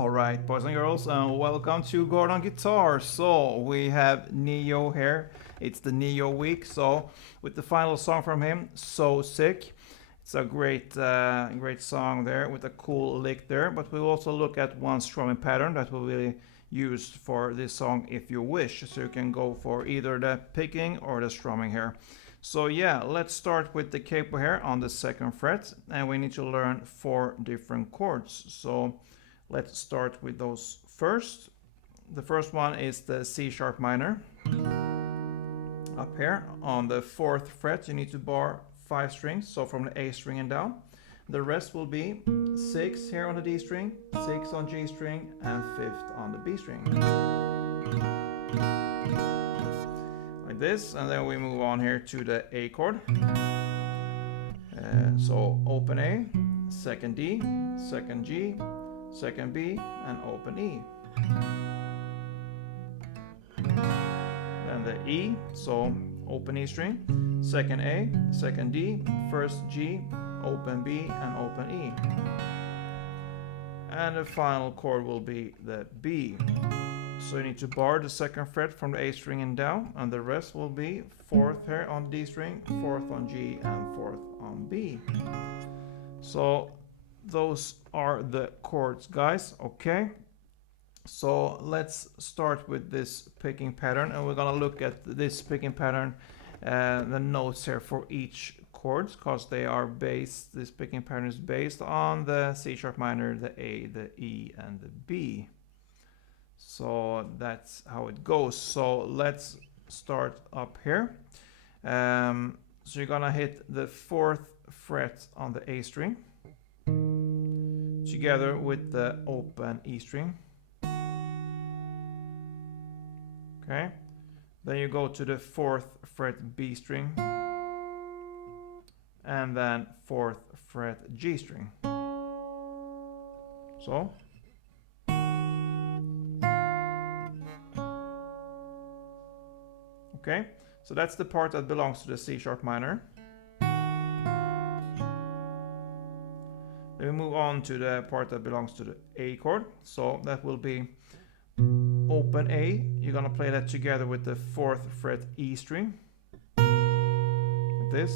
Alright, boys and girls, welcome to Gordon Guitar. So, we have Neo here. It's the Neo week, so with the final song from him, So Sick. It's a great song there with a cool lick there, but we'll also look at one strumming pattern that will be used for this song if you wish. So you can go for either the picking or the strumming here. So yeah, let's start with the capo here on the 2nd fret, and we need to learn 4 different chords. So let's start with those first. The first one is the C sharp minor. Up here on the 4th fret you need to bar 5 strings, so from the A string and down. The rest will be 6 here on the D string, 6 on G string, and 5th on the B string. Like this, and then we move on here to the A chord. So open A, 2nd D, 2nd G, 2nd B, and open E. Then the E, so open E string, 2nd A, 2nd D, 1st G, open B, and open E. And the final chord will be the B. So you need to bar the 2nd fret from the A string and down, and the rest will be 4th here on D string, 4th on G, and 4th on B. So those are the chords, guys. Okay, so let's start with this picking pattern, and we're gonna look at this picking pattern, the notes here for each chords, because they are based, this picking pattern is based on the C sharp minor, the A, the E, and the B. So that's how it goes. So let's start up here. So you're gonna hit the 4th fret on the A string together with the open E string. Okay, then you go to the 4th fret B string, and then 4th fret G string. So okay, so that's the part that belongs to the C sharp minor. Then we move on to the part that belongs to the A chord. So that will be open A. You're gonna play that together with the 4th fret E string, like this.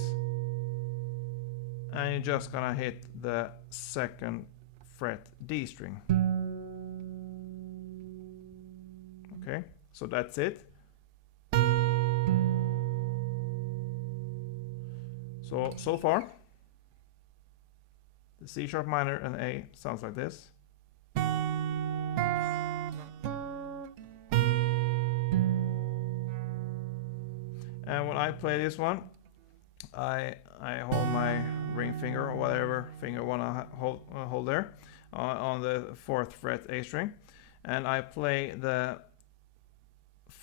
And you're just gonna hit the 2nd fret D string. Okay, so that's it. So far, the C sharp minor and A sounds like this. And when I play this one, I hold my ring finger or whatever finger I wanna hold there on the 4th fret A string, and I play the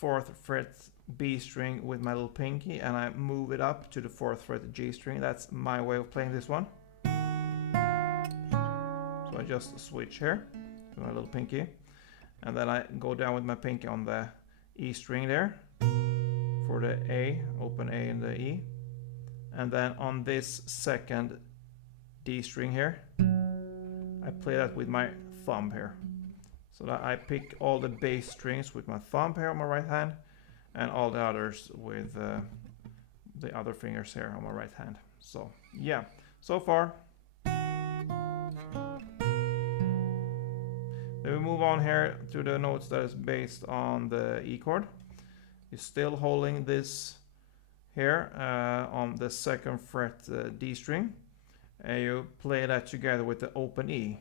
4th fret B string with my little pinky, and I move it up to the 4th fret G string. That's my way of playing this one. So I just switch here to my little pinky, and then I go down with my pinky on the E string there for the A, open A and the E, and then on this 2nd D string here I play that with my thumb here, so that I pick all the bass strings with my thumb here on my right hand, and all the others with the other fingers here on my right hand. So yeah, so far. Then we move on here to the notes that is based on the E chord. You're still holding this here on the 2nd fret D string, and you play that together with the open E,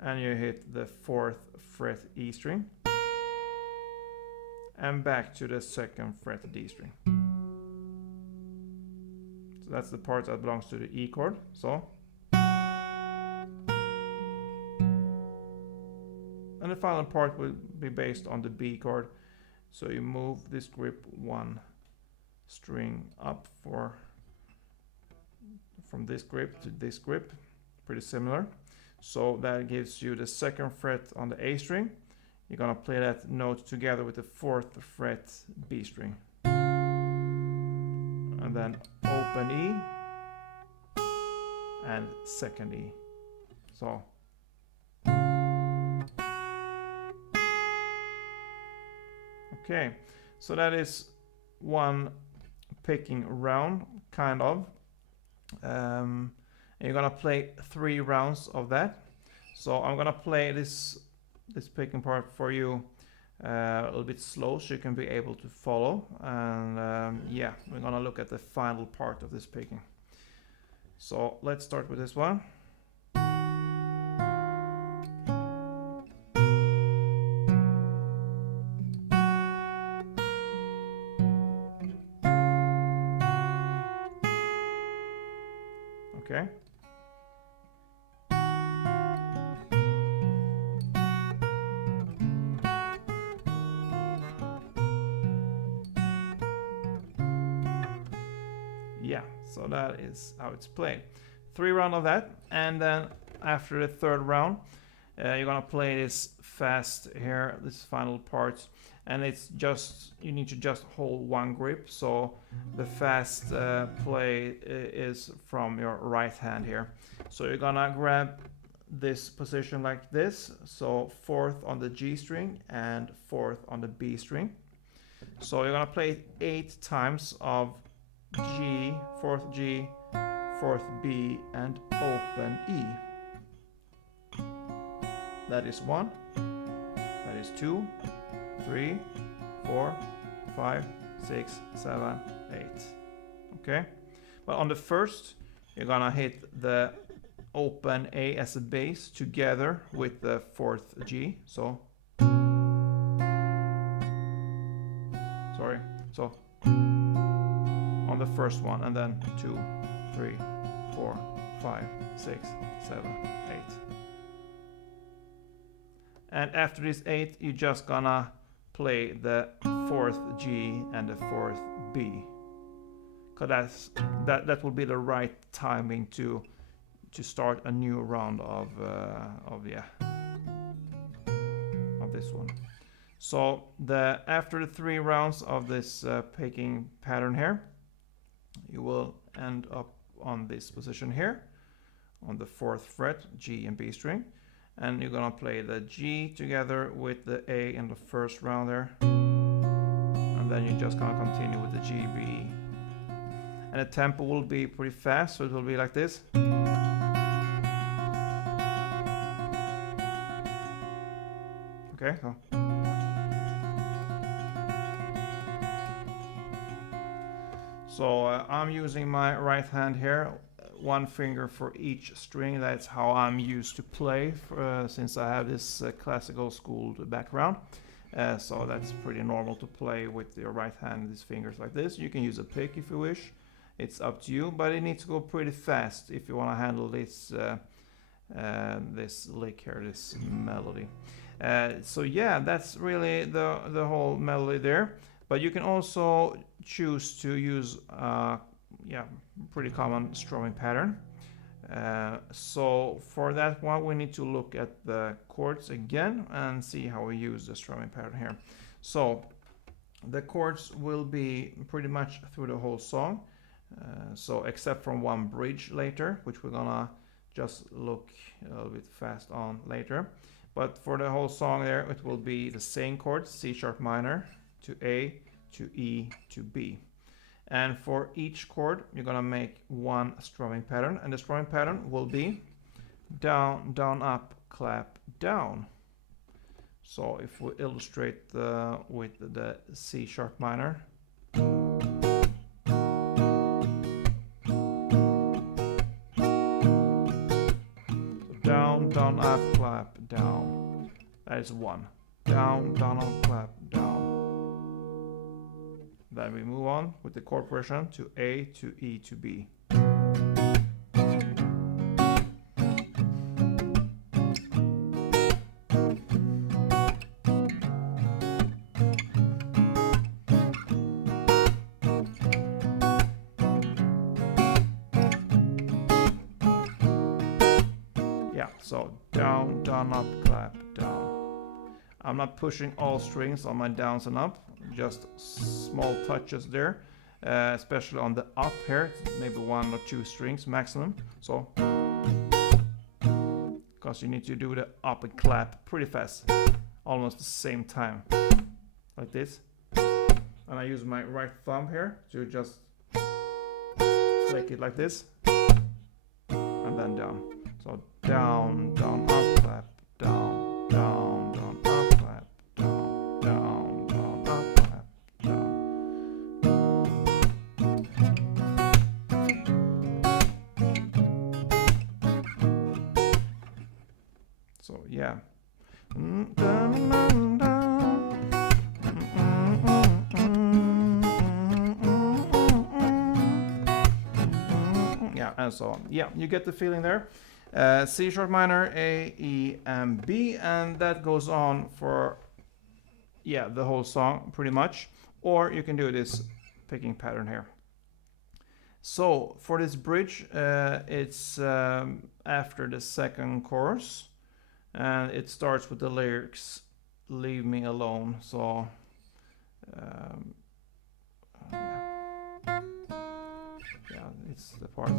and you hit the 4th fret E string, and back to the 2nd fret D string. So that's the part that belongs to the E chord. So, and the final part will be based on the B chord. So you move this grip 1 string up from this grip to this grip, pretty similar. So that gives you the 2nd fret on the A string. You're gonna play that note together with the 4th fret B string, and then open E and 2nd E. So okay, so that is one picking round, kind of. And you're gonna play 3 rounds of that. So I'm gonna play this picking part for you a little bit slow so you can be able to follow. And yeah, we're gonna look at the final part of this picking. So let's start with this one. Okay. Yeah, so that is how it's played. 3 rounds of that, and then after the 3rd round, you're gonna play this fast here, this final part, and it's just, you need to just hold one grip. So the fast play is from your right hand here. So you're gonna grab this position like this, so 4th on the G string and 4th on the B string. So you're gonna play 8 times of G, 4th G, 4th B, and open E. That is 1, that is 2, 3, 4, 5, 6, 7, 8. Okay, but on the first, you're gonna hit the open A as a bass together with the 4th G. So, sorry, so on the first one, and then 2, 3, 4, 5, 6, 7, 8. And after this 8, you're just gonna play the 4th G and the 4th B, because that will be the right timing to start a new round of this one. So after the 3 rounds of this picking pattern here, you will end up on this position here on the 4th fret, G and B string, and you're gonna play the G together with the A in the first round there, and then you're just gonna continue with the G, B, and the tempo will be pretty fast, so it will be like this. Okay, so I'm using my right hand here, 1 finger for each string. That's how I'm used to play since I have this classical school background. So that's pretty normal to play with your right hand, these fingers like this. You can use a pick if you wish. It's up to you, but it needs to go pretty fast if you want to handle this this lick here, this melody. So yeah, that's really the whole melody there. But you can also choose to use pretty common strumming pattern. So for that one, we need to look at the chords again and see how we use the strumming pattern here. So the chords will be pretty much through the whole song, so except from one bridge later, which we're gonna just look a little bit fast on later. But for the whole song there, it will be the same chords, C sharp minor to A to E to B. And for each chord, you're gonna make 1 strumming pattern, and the strumming pattern will be down, down, up, clap, down. So if we illustrate with the C sharp minor. Down, down, up, clap, down. That is 1. Down, down, up, clap, down. Then we move on with the chord progression to A to E to B. Yeah, so down, down, up, clap, down. I'm not pushing all strings on my downs and up, just small touches there, especially on the up here, maybe 1 or 2 strings maximum. So because you need to do the up and clap pretty fast, almost the same time, like this. And I use my right thumb here to just click it like this, and then down. So down, down, up, clap, down, down, down, up, clap, down, down, down, up, clap, down. So yeah. Yeah, and so on. Yeah, you get the feeling there. C sharp minor, A, E, and B, and that goes on for, yeah, the whole song pretty much. Or you can do this picking pattern here. So for this bridge, it's after the second chorus, and it starts with the lyrics, "Leave me alone." So yeah, it's the part.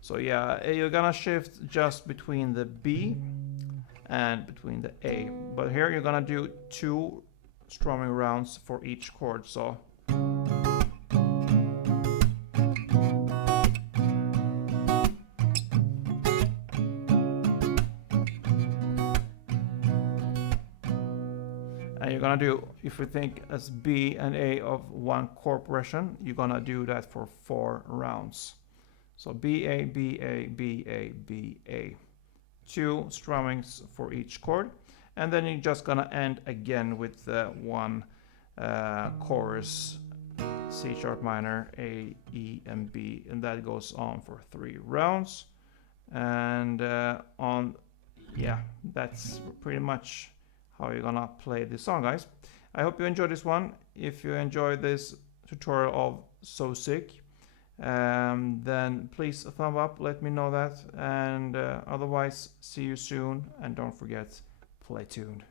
So yeah, you're gonna shift just between the B and between the A, but here you're gonna do 2 strumming rounds for each chord. So and you're gonna do, if you think as B and A of one chord progression, you're gonna do that for 4 rounds. So B, A, B, A, B, A, B, A. 2 strummings for each chord, and then you're just gonna end again with one chorus, C sharp minor, A, E, and B, and that goes on for 3 rounds. And yeah, that's pretty much how you're gonna play this song, guys. I hope you enjoyed this one. If you enjoyed this tutorial of So Sick, then please thumb up, let me know that, and otherwise, see you soon, and don't forget, play tuned.